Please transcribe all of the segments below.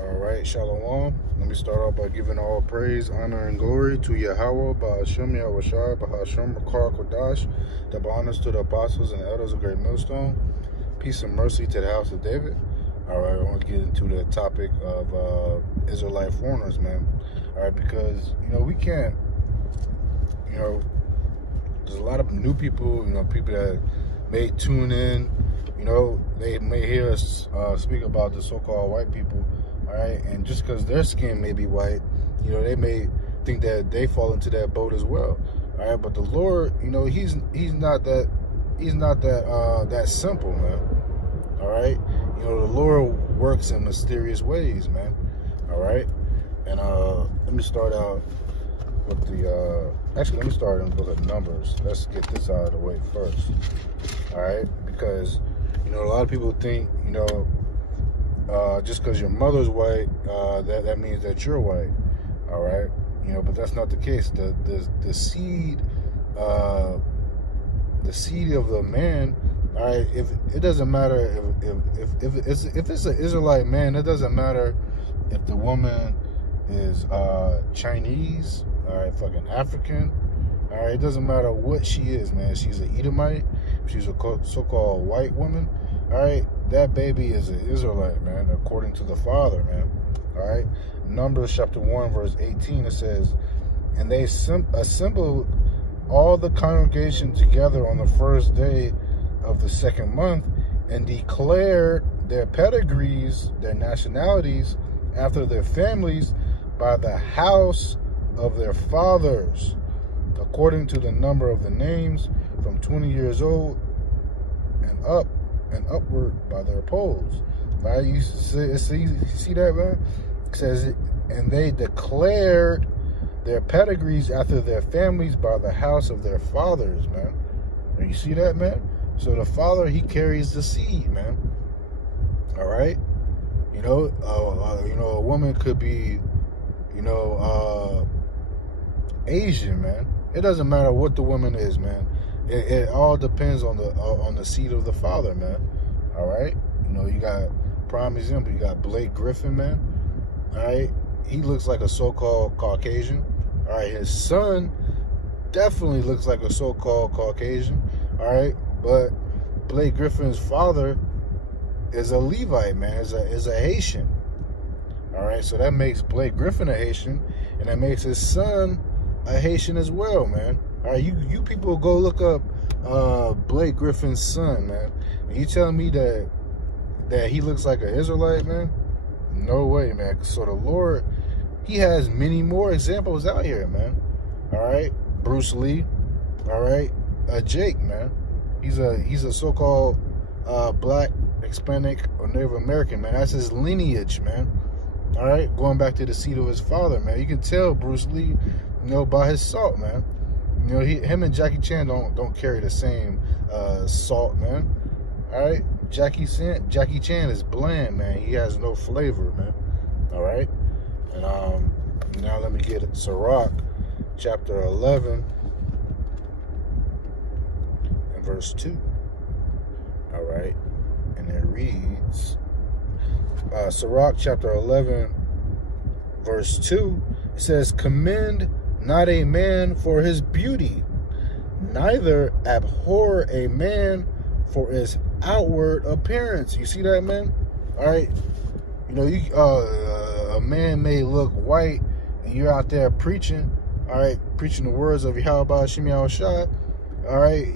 All right, Shalom. Let me start off by giving all praise, honor, and glory to Yahweh, Ba'ashem Yahushai, Ba'ashem Qadash, double honors to the apostles and elders of Great Millstone. Peace and mercy to the house of David. All right, I want to get into the topic of Israelite foreigners, man. All right, because, we can't, there's a lot of new people, people that may tune in, they may hear us speak about the so-called white people. All right, and just because their skin may be white, they may think that they fall into that boat as well. All right, but the Lord, he's not that that simple, man. All right, the Lord works in mysterious ways, man. All right, and let me start out with the let me start in the book of Numbers. Let's get this out of the way first. All right, because a lot of people think just because your mother's white, that means that you're white. All right, but that's not the case. The seed of the man. All right, if it doesn't matter if it's an Israelite man, it doesn't matter if the woman is Chinese, all right, fucking African. All right, it doesn't matter what she is, man. She's an Edomite. She's a so-called white woman. All right, that baby is an Israelite, man, according to the Father, man. All right, Numbers chapter 1, verse 18, it says, "And they assembled all the congregation together on the first day of the second month, and declared their pedigrees, their nationalities, after their families, by the house of their fathers, according to the number of the names, from 20 years old and upward by their polls." Right? You see that, man? It says, and they declared their pedigrees after their families by the house of their fathers, man. And you see that, man? So the father, he carries the seed, man. All right? A woman could be, Asian, man. It doesn't matter what the woman is, man. It all depends on the seed of the father, man. All right, you got prime example. You got Blake Griffin, man. All right, he looks like a so-called Caucasian. All right, his son definitely looks like a so-called Caucasian. All right, but Blake Griffin's father is a Levite, man. Is a Haitian. All right, so that makes Blake Griffin a Haitian, and that makes his son a Haitian as well, man. All right, you people go look up Blake Griffin's son, man. And you telling me that he looks like an Israelite, man? No way, man. So the Lord, he has many more examples out here, man. All right, Bruce Lee. All right, Jake, man. He's a so-called black, Hispanic, or Native American, man. That's his lineage, man. All right, going back to the seed of his father, man. You can tell Bruce Lee, by his salt, man. Him and Jackie Chan don't carry the same salt, man. All right, Jackie Chan is bland, man. He has no flavor, man. All right, and now let me get it. Sirach, chapter 11, and verse 2. All right, and it reads, Sirach, chapter 11, verse 2. It says, "Commend not a man for his beauty, neither abhor a man for his outward appearance." You see that, man? All right, a man may look white, and you're out there preaching. All right, preaching the words of Yahweh Shem Yahushai. All right,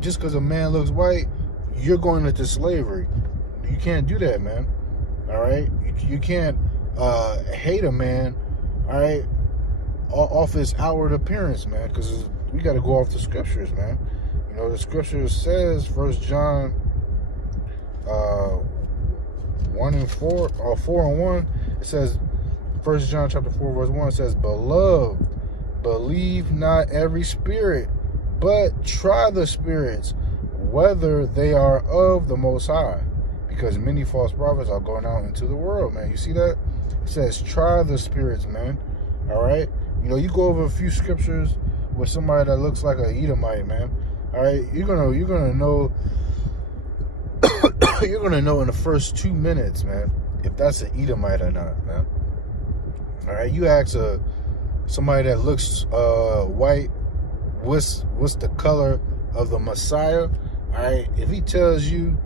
just because a man looks white, you're going into slavery. You can't do that, man. All right, you can't hate a man. All right, off his outward appearance, man, because we got to go off the scriptures, man. The scripture says, 1 John 1 and 4, or 4 and 1, it says, 1 John chapter 4, verse 1, it says, "Beloved, believe not every spirit, but try the spirits, whether they are of the Most High, because many false prophets are going out into the world," man. You see that? It says, try the spirits, man. All right? You go over a few scriptures with somebody that looks like an Edomite, man. All right, you're gonna know you're gonna know in the first 2 minutes, man. if that's an Edomite or not, man. All right, you ask somebody that looks white, what's the color of the Messiah? All right, if he tells you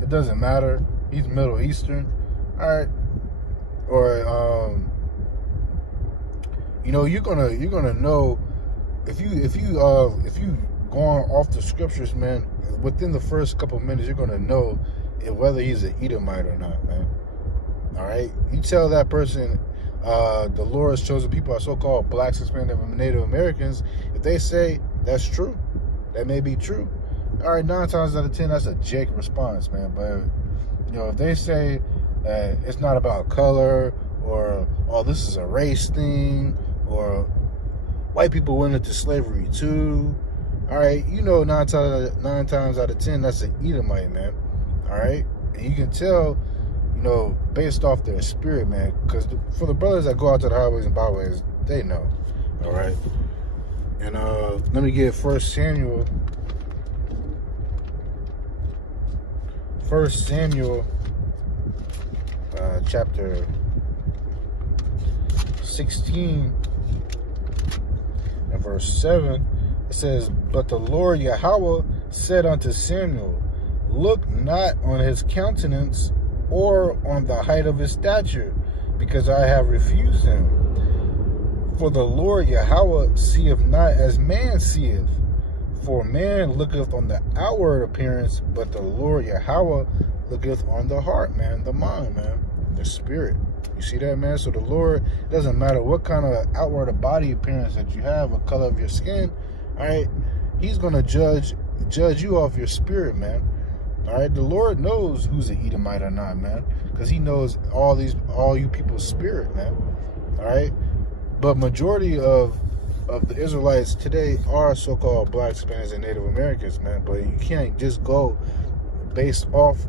it doesn't matter, he's Middle Eastern, all right, or you know, you're gonna know if you going off the scriptures, man. Within the first couple minutes, you're gonna know whether he's an Edomite or not, man. All right, you tell that person the Lord's chosen people are so-called blacks, Hispanic, and Native Americans. If they say that's true, that may be true. All right, 9 times out of 10, that's a Jake response, man. But you know, if they say that it's not about color, or oh, this is a race thing, or white people went into slavery too, all right, you know, 9 times out of 10, that's an Edomite, man. All right, and you can tell, you know, based off their spirit, man. Because for the brothers that go out to the highways and byways, they know. All right. And let me get 1 Samuel. 1 Samuel, chapter 16 and verse 7. It says, "But the Lord Yahweh said unto Samuel, Look not on his countenance or on the height of his stature, because I have refused him. For the Lord Yahweh seeth not as man seeth. For man looketh on the outward appearance, but the Lord Yahweh looketh on the heart," man, the mind, man, the spirit. You see that, man? So the Lord, it doesn't matter what kind of outward body appearance that you have, what color of your skin, all right, he's going to judge you off your spirit, man. All right, the Lord knows who's an Edomite or not, man, because he knows all you people's spirit, man. All right, but majority of the Israelites today are so-called blacks, Hispanics, and Native Americans, man. But you can't just go based off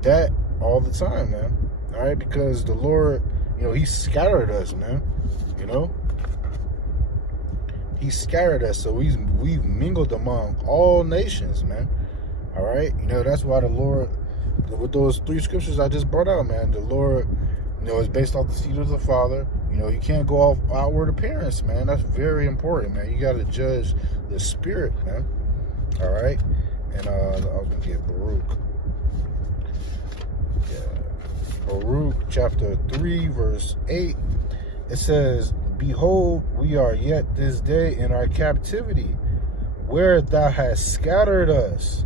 that all the time, man. All right, because the Lord, you know, he scattered us, man. You know, he scattered us, so we've mingled among all nations, man. All right, you know, that's why the Lord, with those 3 scriptures I just brought out, man, the Lord, you know, is based off the seed of the Father. You know, you can't go off outward appearance, man. That's very important, man. You got to judge the spirit, man. All right, and I was gonna get Baruch. Yeah, Baruch chapter 3, verse 8. It says, "Behold, we are yet this day in our captivity, where thou hast scattered us,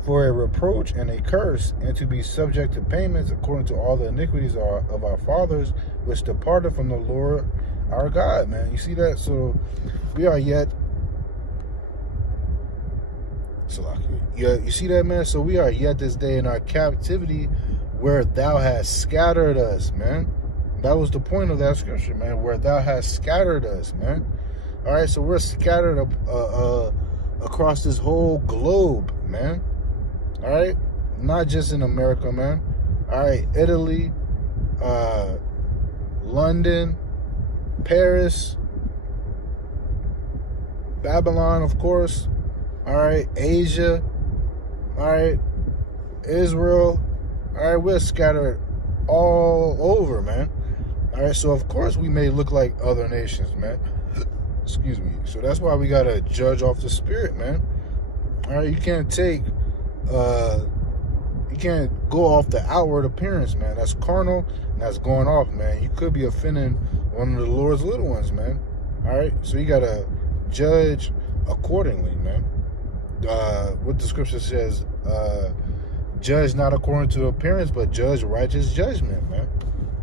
for a reproach and a curse, and to be subject to payments according to all the iniquities of our fathers, which departed from the Lord our God," man. You see that? So we are yet. Yeah, you see that, man? So we are yet this day in our captivity, where thou hast scattered us, man. That was the point of that scripture, man. Where thou hast scattered us, man. All right, so we're scattered across this whole globe, man. All right, not just in America, man. All right, Italy, London, Paris, Babylon, of course. All right, Asia. All right, Israel. All right, we're scattered all over, man. All right, so of course we may look like other nations, man. Excuse me. So that's why we gotta judge off the spirit, man. All right, you can't go off the outward appearance, man. That's carnal, and that's going off, man. You could be offending one of the Lord's little ones, man. All right, so you gotta judge accordingly, man. What the scripture says, judge not according to appearance, but judge righteous judgment, man.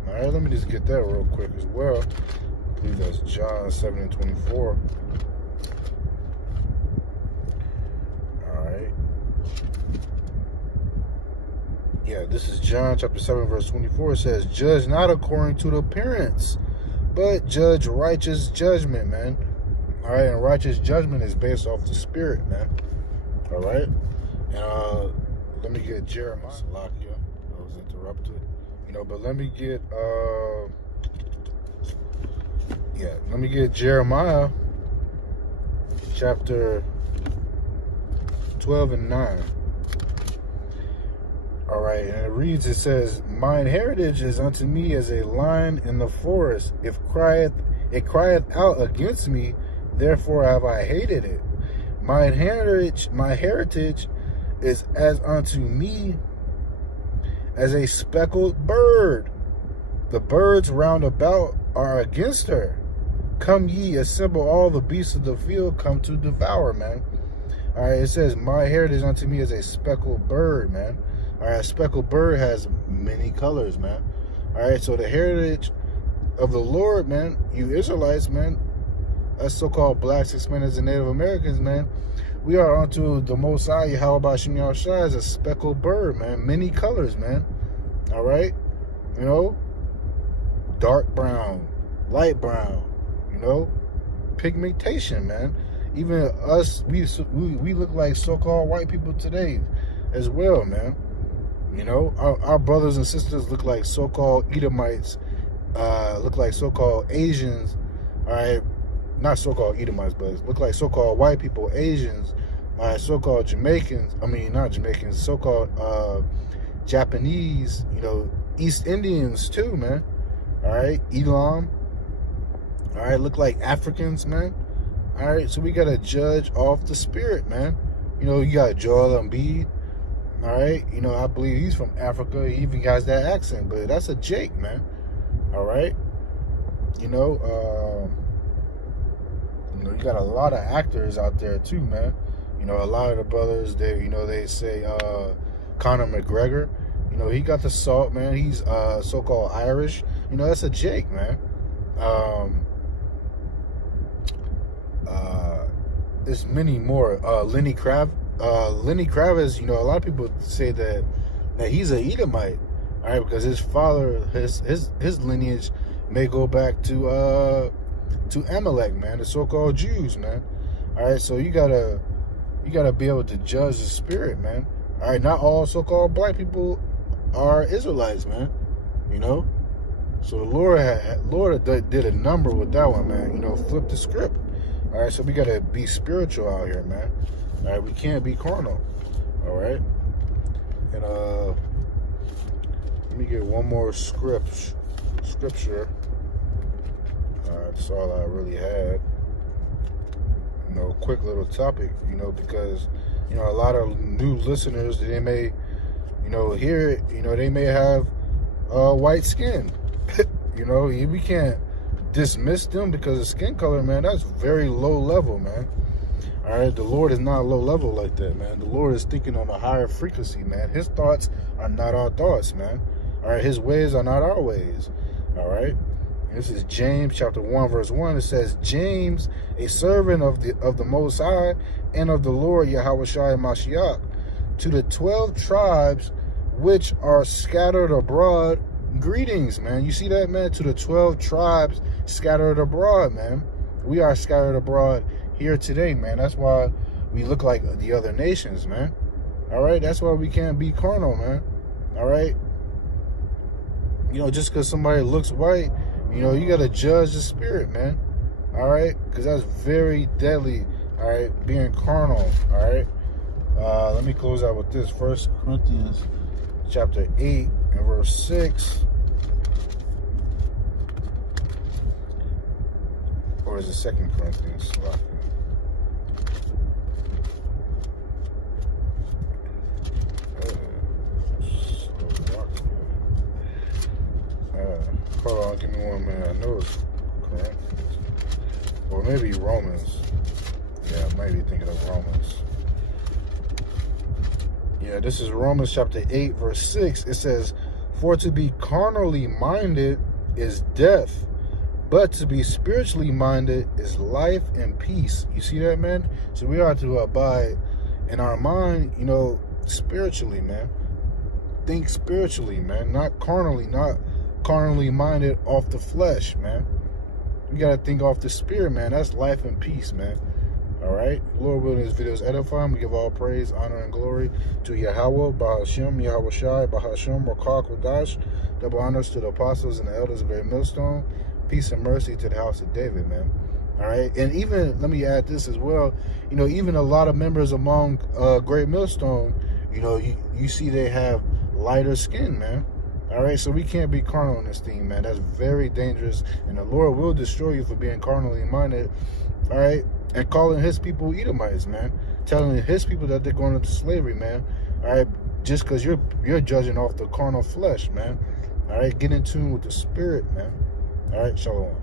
All right, let me just get that real quick as well. I believe that's John 7:24. All right. Yeah, this is John chapter 7, verse 24. It says, "Judge not according to the appearance, but judge righteous judgment," man. All right, and righteous judgment is based off the spirit, man. All right, and let me get Jeremiah. Salakia, I was interrupted, you know, but let me get let me get Jeremiah chapter 12 and 9. All right, and it reads, it says, mine heritage is unto me as a lion in the forest. It crieth out against me, therefore have I hated it. My heritage is as unto me as a speckled bird. The birds round about are against her. Come ye, assemble all the beasts of the field, come to devour, man. All right, it says, my heritage unto me is a speckled bird, man. All right, a speckled bird has many colors, man. All right, so the heritage of the Lord, man, you Israelites, man, us so-called blacks, Hispanics, and Native Americans, man, we are unto the Most High, Yahweh Shem Yahushua, as a speckled bird, man. Many colors, man. All right, you know, dark brown, light brown, you know, pigmentation, man. Even us, we look like so-called white people today as well, man. You know, our brothers and sisters look like so-called Edomites, look like so-called Asians, all right, not so-called Edomites, but look like so-called white people, Asians, all right, so-called Jamaicans, I mean, not Jamaicans, so-called Japanese, you know, East Indians too, man, all right, Elam, all right, look like Africans, man, all right, so we got to judge off the spirit, man. You know, you got Joel Embiid. All right, you know, I believe he's from Africa. He even has that accent, but that's a Jake, man. All right, you know, you got a lot of actors out there too, man. You know, a lot of the brothers, they say Conor McGregor. You know, he got the salt, man. He's so-called Irish. You know, that's a Jake, man. There's many more. Lenny Kravitz, you know, a lot of people say that he's a Edomite, all right, because his father, his lineage may go back to Amalek, man, the so-called Jews, man. All right, so you gotta be able to judge the spirit, man. All right, not all so-called black people are Israelites, man. You know, so the Lord did a number with that one, man. You know, flip the script. All right, so we gotta be spiritual out here, man. All right, we can't be carnal. All right, and let me get one more scripture. That's all I really had. You know, quick little topic. You know, because you know a lot of new listeners, they may, you know, hear it. You know, they may have white skin. You know, we can't dismiss them because of skin color, man. That's very low level, man. All right, the Lord is not low level like that, man. The Lord is thinking on a higher frequency, man. His thoughts are not our thoughts, man. All right, his ways are not our ways. All right, this is James chapter 1 verse 1. It says, James, a servant of the Most High and of the Lord Yahweh Shai Mashiach, to the 12 tribes which are scattered abroad, greetings, man. You see that, man? To the 12 tribes scattered abroad, man. We are scattered abroad here today, man. That's why we look like the other nations, man. All right, that's why we can't be carnal, man. All right, you know, just because somebody looks white, you know, you got to judge the spirit, man. All right, because that's very deadly. All right, being carnal. All right, let me close out with this. 1 Corinthians chapter 8 and verse 6. Or is it 2 Corinthians? Hold on, give me 1 minute. I know it's Corinthians. Or maybe Romans. Yeah, I might be thinking of Romans. Yeah, this is Romans chapter 8, verse 6. It says, for to be carnally minded is death, but to be spiritually minded is life and peace. You see that, man? So we are to abide in our mind, you know, spiritually, man. Think spiritually, man. Not carnally minded off the flesh, man. We got to think off the spirit, man. That's life and peace, man. All right, Lord willing, this video is edifying. We give all praise, honor, and glory to Yahweh, Bahashem, Yahweh Shai, Bahashem, GMS Qadash. Double honors to the apostles and the elders of Great Millstone. Peace and mercy to the house of David, man. All right, and even, let me add this as well, you know, even a lot of members among Great Millstone, you know, you see they have lighter skin, man. All right, so we can't be carnal in this thing, man. That's very dangerous, and the Lord will destroy you for being carnally minded. All right, and calling His people Edomites, man. Telling His people that they're going into slavery, man. All right, just because you're judging off the carnal flesh, man. All right, get in tune with the Spirit, man. All right, shalom.